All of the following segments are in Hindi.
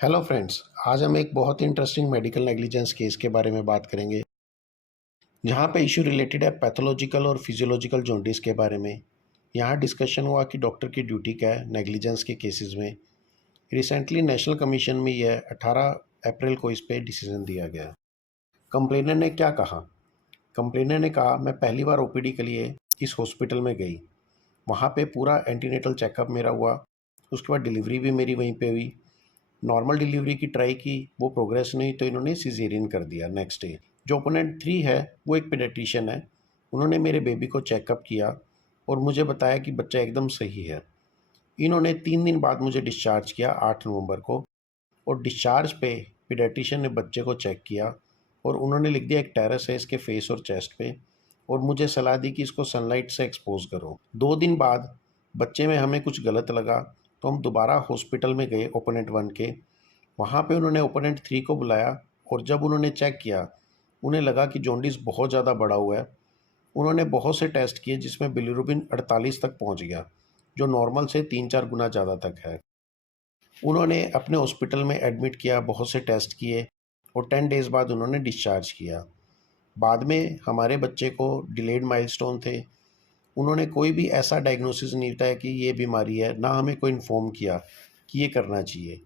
हेलो फ्रेंड्स, आज हम एक बहुत ही इंटरेस्टिंग मेडिकल नेग्लिजेंस केस के बारे में बात करेंगे, जहां पे इशू रिलेटेड है पैथोलॉजिकल और फिजियोलॉजिकल जॉन्डिस के बारे में। यहां डिस्कशन हुआ कि डॉक्टर की ड्यूटी क्या है नेग्लिजेंस के केसेस में। रिसेंटली नेशनल कमीशन में यह 18 अप्रैल को इस पे डिसीजन दिया गया। कंप्लेनर ने क्या कहा? कंप्लेनर ने कहा, मैं पहली बार ओपीडी के लिए इस हॉस्पिटल में गई। वहाँ पे पूरा एंटीनेटल चेकअप मेरा हुआ, उसके बाद डिलीवरी भी मेरी वहीं पे हुई। नॉर्मल डिलीवरी की ट्राई की, वो प्रोग्रेस नहीं तो इन्होंने सिजेरियन कर दिया नेक्स्ट डे। जो ओपोनेंट 3 है वो एक पीडियाट्रिशियन है। उन्होंने मेरे बेबी को चेकअप किया और मुझे बताया कि बच्चा एकदम सही है। इन्होंने 3 दिन बाद मुझे डिस्चार्ज किया 8 नवंबर को, और डिस्चार्ज पे पीडियाट्रिशियन ने बच्चे को चेक किया और उन्होंने लिख दिया एक टेरस है इसके फेस और चेस्ट पे, और मुझे सलाह दी कि इसको सनलाइट से एक्सपोज करो। 2 दिन बाद बच्चे में हमें कुछ गलत लगा तो हम दोबारा हॉस्पिटल में गए ओपोनेंट 1 के। वहाँ पे उन्होंने ओपोनेंट 3 को बुलाया और जब उन्होंने चेक किया, उन्हें लगा कि जॉन्डिस बहुत ज़्यादा बढ़ा हुआ है। उन्होंने बहुत से टेस्ट किए जिसमें बिलिरुबिन 48 तक पहुँच गया, जो नॉर्मल से 3-4 गुना ज़्यादा तक है। उन्होंने अपने हॉस्पिटल में एडमिट किया, बहुत से टेस्ट किए और 10 डेज़ बाद उन्होंने डिस्चार्ज किया। बाद में हमारे बच्चे को डिलेड माइलस्टोन थे। उन्होंने कोई भी ऐसा डायग्नोसिस नहीं बताया कि ये बीमारी है, ना हमें कोई इन्फॉर्म किया कि ये करना चाहिए।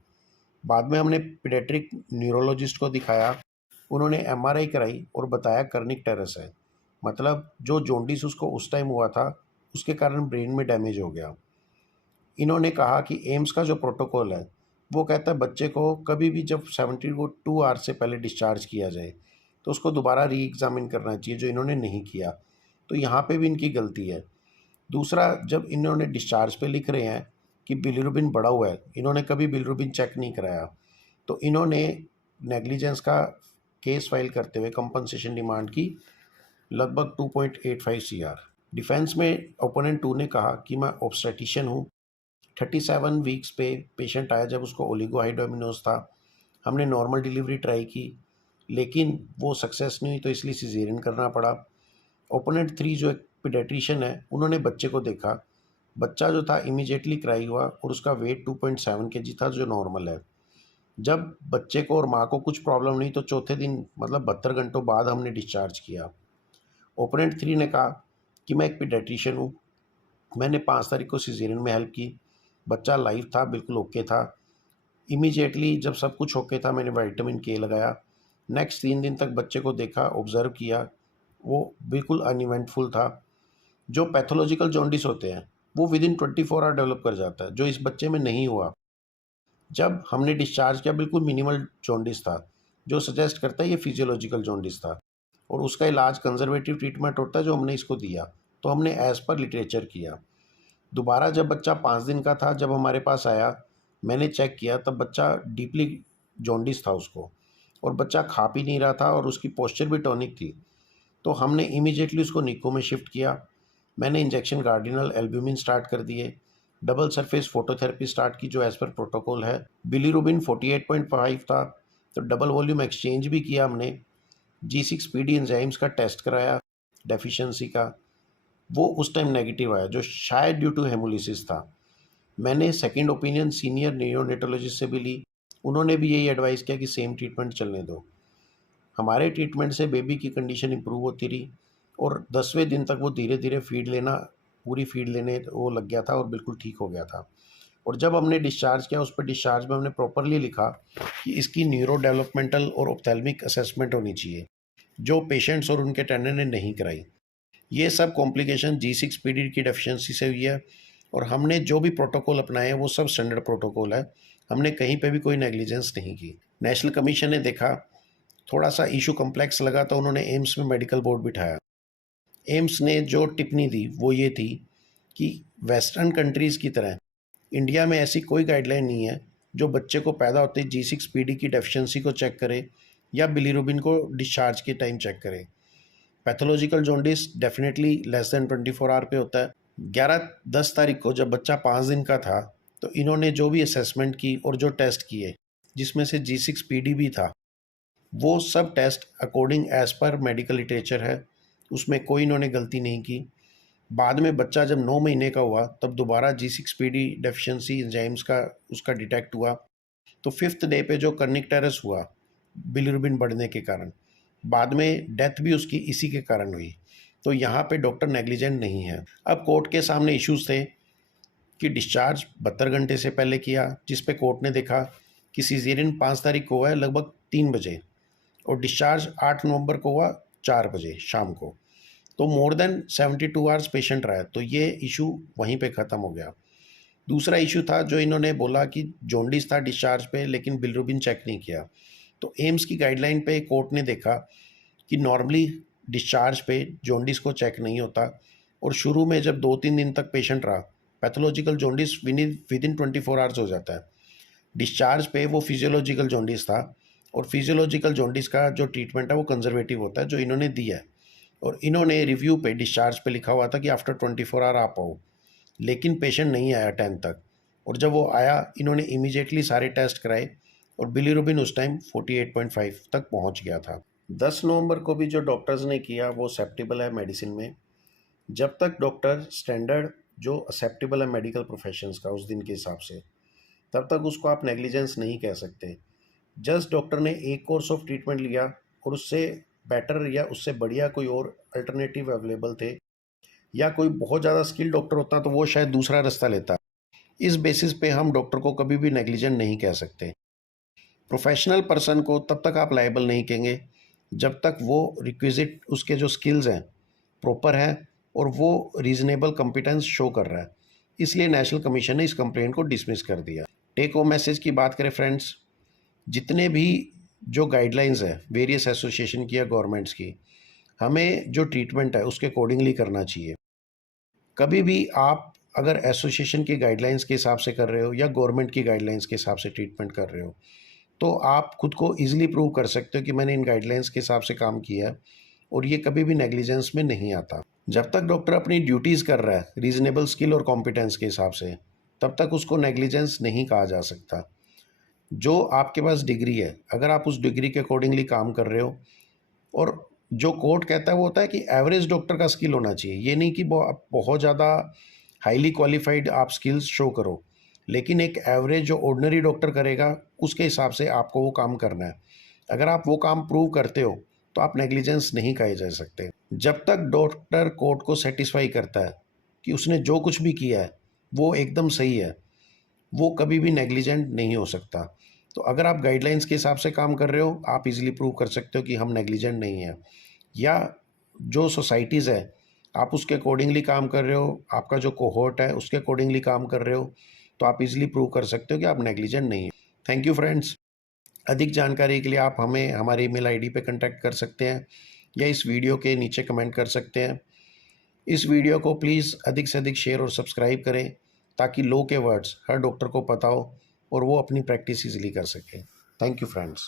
बाद में हमने पीडियाट्रिक न्यूरोलॉजिस्ट को दिखाया, उन्होंने एमआरआई कराई और बताया कर्निक टेरस है। मतलब जो जॉन्डिस उसको उस टाइम हुआ था, उसके कारण ब्रेन में डैमेज हो गया। इन्होंने कहा कि एम्स का जो प्रोटोकॉल है, वो कहता है बच्चे को कभी भी जब 72 आवर्स से पहले डिस्चार्ज किया जाए, तो उसको दोबारा री एग्ज़ामिन करना चाहिए, जो इन्होंने नहीं किया। तो यहाँ पे भी इनकी गलती है। दूसरा, जब इन्होंने डिस्चार्ज पे लिख रहे हैं कि बिलिरुबिन बढ़ा हुआ है, इन्होंने कभी बिलिरुबिन चेक नहीं कराया। तो इन्होंने नेग्लिजेंस का केस फाइल करते हुए कंपनसेशन डिमांड की लगभग 2.85 सीआर। डिफेंस में ओपोनेंट 2 ने कहा कि मैं ऑब्स्टेटिशियन हूँ। 37 वीक्स पे पेशेंट आया जब उसको ओलिगोहाइड्रोमिनोज था। हमने नॉर्मल डिलीवरी ट्राई की, लेकिन वो सक्सेस नहीं हुई, तो इसलिए सिजेरियन करना पड़ा। ओपोनेंट 3 जो एक पीडियाट्रिशियन है, उन्होंने बच्चे को देखा। बच्चा जो था इमीडिएटली क्राई हुआ और उसका वेट 2.7 केजी था, जो नॉर्मल है। जब बच्चे को और माँ को कुछ प्रॉब्लम नहीं तो चौथे दिन मतलब 72 घंटों बाद हमने डिस्चार्ज किया। ओपोनेंट 3 ने कहा कि मैं एक पीडियाट्रिशियन हूँ, मैंने 5 तारीख को सिजेरियन में हेल्प की, बच्चा लाइव था, बिल्कुल ओके था। इमीडिएटली जब सब कुछ ओके था, मैंने विटामिन के लगाया। नेक्स्ट 3 दिन तक बच्चे को देखा, ऑब्जर्व किया, वो बिल्कुल अनइवेंटफुल था। जो पैथोलॉजिकल जॉन्डिस होते हैं, वो विदिन 24 आवर डेवलप कर जाता है, जो इस बच्चे में नहीं हुआ। जब हमने डिस्चार्ज किया, बिल्कुल मिनिमल जॉन्डिस था, जो सजेस्ट करता है ये फिजियोलॉजिकल जॉन्डिस था, और उसका इलाज कंजर्वेटिव ट्रीटमेंट होता है, जो हमने इसको दिया। तो हमने एज़ पर लिटरेचर किया। दोबारा जब बच्चा 5 दिन का था, जब हमारे पास आया, मैंने चेक किया, तब बच्चा डीपली जॉन्डिस था उसको, और बच्चा खा पी नहीं रहा था और उसकी पोस्चर भी टॉनिक थी। तो हमने इमीडिएटली उसको निको में शिफ्ट किया। मैंने इंजेक्शन गार्डिनल एल्ब्यूमिन स्टार्ट कर दिए, डबल सरफेस फोटोथेरेपी स्टार्ट की, जो एज़ पर प्रोटोकॉल है। बिलीरुबिन 48.5 था, तो डबल वॉल्यूम एक्सचेंज भी किया हमने। G6PD एंजाइम्स का टेस्ट कराया डेफिशिएंसी का, वो उस टाइम नेगेटिव आया, जो शायद ड्यू टू हेमोलिसिस था। मैंने सेकंड ओपिनियन सीनियर नियोनेटोलॉजिस्ट से भी ली, उन्होंने भी यही एडवाइस किया कि सेम ट्रीटमेंट चलने दो। हमारे ट्रीटमेंट से बेबी की कंडीशन इंप्रूव होती रही, और 10वें दिन तक वो धीरे धीरे फीड लेना, पूरी फीड लेने वो लग गया था और बिल्कुल ठीक हो गया था। और जब हमने डिस्चार्ज किया, उस पर डिस्चार्ज में हमने प्रॉपरली लिखा कि इसकी न्यूरो डेवलपमेंटल और ऑप्थेल्मिक असेसमेंट होनी चाहिए, जो पेशेंट्स और उनके अटेंडेंट ने नहीं कराई। ये सब कॉम्प्लिकेशन G6PD की डेफिशिएंसी से हुई है, और हमने जो भी प्रोटोकॉल अपनाए हैं वो सब स्टैंडर्ड प्रोटोकॉल है। हमने कहीं पे भी कोई नेग्लिजेंस नहीं की। नेशनल कमीशन ने देखा, थोड़ा सा इशू कम्प्लेक्स लगा, तो उन्होंने एम्स में मेडिकल बोर्ड बिठाया। एम्स ने जो टिप्पणी दी वो ये थी कि वेस्टर्न कंट्रीज़ की तरह इंडिया में ऐसी कोई गाइडलाइन नहीं है जो बच्चे को पैदा होते ही G6PD की डेफिशिएंसी को चेक करे या बिलीरुबिन को डिस्चार्ज के टाइम चेक करे। Pathological jaundice definitely less than 24 hour पे होता है। 11-10 तारीख को जब बच्चा 5 दिन का था, तो इन्होंने जो भी असेसमेंट की और जो टेस्ट किए, जिसमें से G6PD भी था, वो सब test according as per medical literature है, उसमें कोई इन्होंने गलती नहीं की। बाद में बच्चा जब 9 महीने का हुआ, तब दोबारा G6PD डेफिशिएंसी एंजाइम्स का उसका डिटेक्ट हुआ, तो 5th डे पे जो कर्निकटेरस हुआ बिलिरुबिन बढ़ने के कारण, बाद में डेथ भी उसकी इसी के कारण हुई। तो यहाँ पे डॉक्टर नेग्लिजेंट नहीं है। अब कोर्ट के सामने इश्यूज थे कि डिस्चार्ज 72 घंटे से पहले किया, जिस पे कोर्ट ने देखा कि सीजेरियन 5 तारीख को हुआ है लगभग 3 बजे और डिस्चार्ज 8 नवंबर को हुआ 4 बजे शाम को। तो मोर देन 72 आवर्स पेशेंट रहा है, तो ये इशू वहीं पे ख़त्म हो गया। दूसरा इशू था जो इन्होंने बोला कि जॉन्डिस था डिस्चार्ज पे, लेकिन बिलिरुबिन चेक नहीं किया। तो एम्स की गाइडलाइन पे कोर्ट ने देखा कि नॉर्मली डिस्चार्ज पे जॉन्डिस को चेक नहीं होता, और शुरू में जब 2-3 दिन तक पेशेंट रहा, पैथोलॉजिकल जॉन्डिस विदिन 24 आवर्स हो जाता है। डिस्चार्ज पे वो फिजियोलॉजिकल जॉन्डिस था, और फिजियोलॉजिकल जॉन्डिस का जो ट्रीटमेंट है वो कंजर्वेटिव होता है, जो इन्होंने दिया है। और इन्होंने रिव्यू पे डिस्चार्ज पे लिखा हुआ था कि आफ्टर 24 आवर आप आओ, लेकिन पेशेंट नहीं आया 10 तक। और जब वो आया, इन्होंने इमीडिएटली सारे टेस्ट कराए और बिलिरुबिन उस टाइम 48.5 तक पहुंच गया था। 10 नवंबर को भी जो डॉक्टर्स ने किया वो एक्सेप्टेबल है मेडिसिन में। जब तक डॉक्टर स्टैंडर्ड जो एक्सेप्टेबल है मेडिकल प्रोफेशंस का उस दिन के हिसाब से, तब तक उसको आप नेग्लिजेंस नहीं कह सकते। जस्ट डॉक्टर ने एक कोर्स ऑफ ट्रीटमेंट लिया और उससे बेटर या उससे बढ़िया कोई और अल्टरनेटिव अवेलेबल थे, या कोई बहुत ज़्यादा स्किल डॉक्टर होता तो वो शायद दूसरा रास्ता लेता। इस बेसिस पे हम डॉक्टर को कभी भी नेग्लिजेंट नहीं कह सकते। प्रोफेशनल पर्सन को तब तक आप लायबल नहीं कहेंगे जब तक वो रिक्विजिट उसके जो स्किल्स हैं प्रॉपर है और वो रीजनेबल कॉम्पिटेंस शो कर रहा है। इसलिए नेशनल कमीशन ने इस कंप्लेंट को डिसमिस कर दिया। टेक होम मैसेज की बात करें फ्रेंड्स, जितने भी जो गाइडलाइंस है वेरियस एसोसिएशन की या गवर्नमेंट्स की, हमें जो ट्रीटमेंट है उसके अकॉर्डिंगली करना चाहिए। कभी भी आप अगर एसोसिएशन की गाइडलाइंस के हिसाब से कर रहे हो या गवर्नमेंट की गाइडलाइंस के हिसाब से ट्रीटमेंट कर रहे हो, तो आप खुद को ईजिली प्रूव कर सकते हो कि मैंने इन गाइडलाइंस के हिसाब से काम किया है, और ये कभी भी नेग्लिजेंस में नहीं आता। जब तक डॉक्टर अपनी ड्यूटीज़ कर रहा है रीजनेबल स्किल और कॉम्पिटेंस के हिसाब से, तब तक उसको नेग्लिजेंस नहीं कहा जा सकता। जो आपके पास डिग्री है, अगर आप उस डिग्री के अकॉर्डिंगली काम कर रहे हो, और जो कोर्ट कहता है वो होता है कि एवरेज डॉक्टर का स्किल होना चाहिए। ये नहीं कि बहुत ज़्यादा हाईली क्वालिफाइड आप स्किल्स शो करो, लेकिन एक एवरेज जो ऑर्डिनरी डॉक्टर करेगा उसके हिसाब से आपको वो काम करना है। अगर आप वो काम प्रूव करते हो तो आप नेग्लिजेंस नहीं कहे जा सकते। जब तक डॉक्टर कोर्ट को सेटिस्फाई करता है कि उसने जो कुछ भी किया है वो एकदम सही है, वो कभी भी नेग्लिजेंट नहीं हो सकता। तो अगर आप गाइडलाइंस के हिसाब से काम कर रहे हो, आप इजीली प्रूव कर सकते हो कि हम नेग्लिजेंट नहीं हैं। या जो सोसाइटीज़ है आप उसके अकॉर्डिंगली काम कर रहे हो, आपका जो कोहोर्ट है उसके अकॉर्डिंगली काम कर रहे हो, तो आप इजीली प्रूव कर सकते हो कि आप नेग्लिजेंट नहीं हैं। Thank you friends. अधिक जानकारी के लिए आप हमें हमारी ईमेल आईडी पे कांटेक्ट कर सकते हैं या इस वीडियो के नीचे कमेंट कर सकते हैं। इस वीडियो को प्लीज़ अधिक से अधिक शेयर और सब्सक्राइब करें, ताकि लॉ के वर्ड्स हर डॉक्टर को पता हो और वो अपनी प्रैक्टिस ईजिली कर सके। Thank you friends.